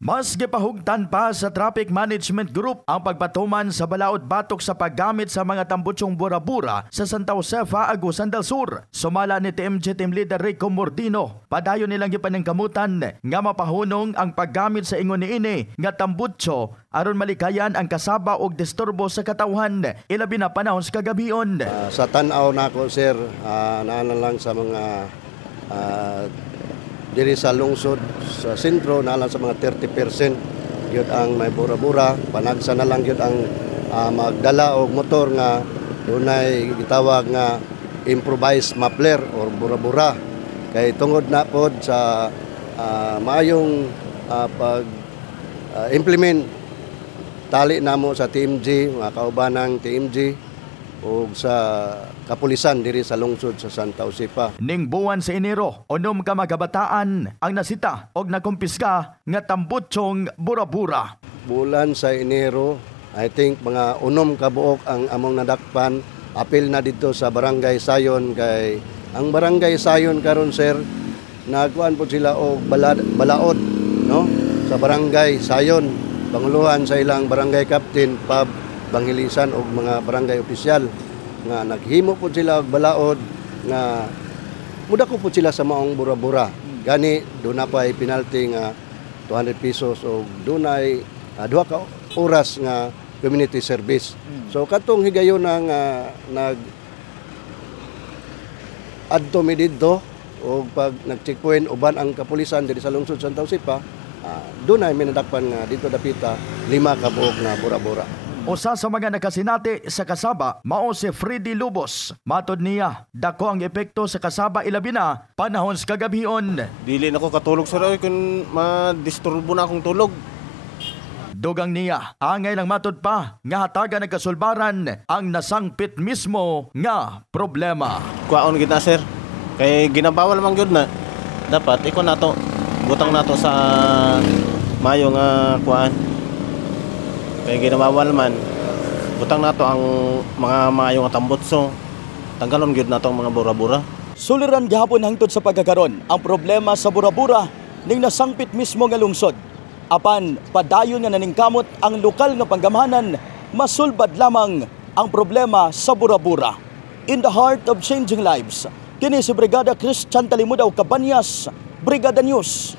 Mas gipahugtan pa sa Traffic Management Group ang pagpatuman sa balaod batok sa paggamit sa mga tambutsong bura-bura sa Santa Josefa, Agusan del Sur. Sumala ni TMG Team Leader Rico Mordino, padayon nilang gipaningkamutan nga mapahunong ang paggamit sa ingon niini nga tambutso aron malikayan ang kasaba og disturbo sa katawhan ilabi na panahon sa kagabion. Sa tan-aw nako sir, naana lang sa mga diri sa lungsod sa sentro na lang sa mga 30% yun ang may bura-bura. Panagsa na lang yun ang magdala og motor nga dunay gitawag nga improvised muffler or bura-bura. Kay tungod na pod sa maayong pag implement tali namo sa TMG, mga kaubanang TMG o sa kapulisan diri sa lungsod sa Santa Josefa. Ning buwan sa Enero, unom ka magabataan ang nasita og nakumpiska nga tambutsong bura-bura. Bulan sa Enero, I think mga unom ka buok ang among nadakpan. Apil na dito sa Barangay Sayon kay ang Barangay Sayon karon sir, nagkuan po sila og balaod, no? Sa Barangay Sayon, panguluhan sa ilang barangay captain, pub, banghilisan og mga barangay opisyal nga naghimo po sila og balaod nga mudako po sila sa maong bura-bura. Gani doon na pa ay penalty nga 200 pesos o doon ay 2 ka oras nga community service. So katong higayon na nga adto mi didto o pag nag-checkpoint uban ang kapulisan diri sa lungsod Santa Josefa, doon ay minadakpan nga dito dapita 5 ka buok na bura-bura. Usa sa mga nakasinati sa kasaba mao si Freddy Lubos. Matod niya, dako ang epekto sa kasaba ilabi na panahon sa kagabion. Dili nako katulog sir kun madisturbo na akong tulog. Dugang niya, angay lang matod pa nga hataga nagkasulbaran ang nasangpit mismo nga problema. Kuwaon gid na sir. Kay ginabawal man gyud na. Dapat iko nato butang nato sa mayo nga kuan. Kaya ginabawal man, butang nato ang mga maayong tambutso. Tanggalon gyud nato ang mga bura-bura. Suliran gihapon hangtod sa pagkakaron ang problema sa bura-bura ning nasangpit mismo nga lungsod. Apan padayon nga naningkamot ang lokal nga panggamahanan, masulbad lamang ang problema sa bura-bura. In the heart of changing lives, kini si Brigada Christian Talimudaw Cabanyas, Brigada News.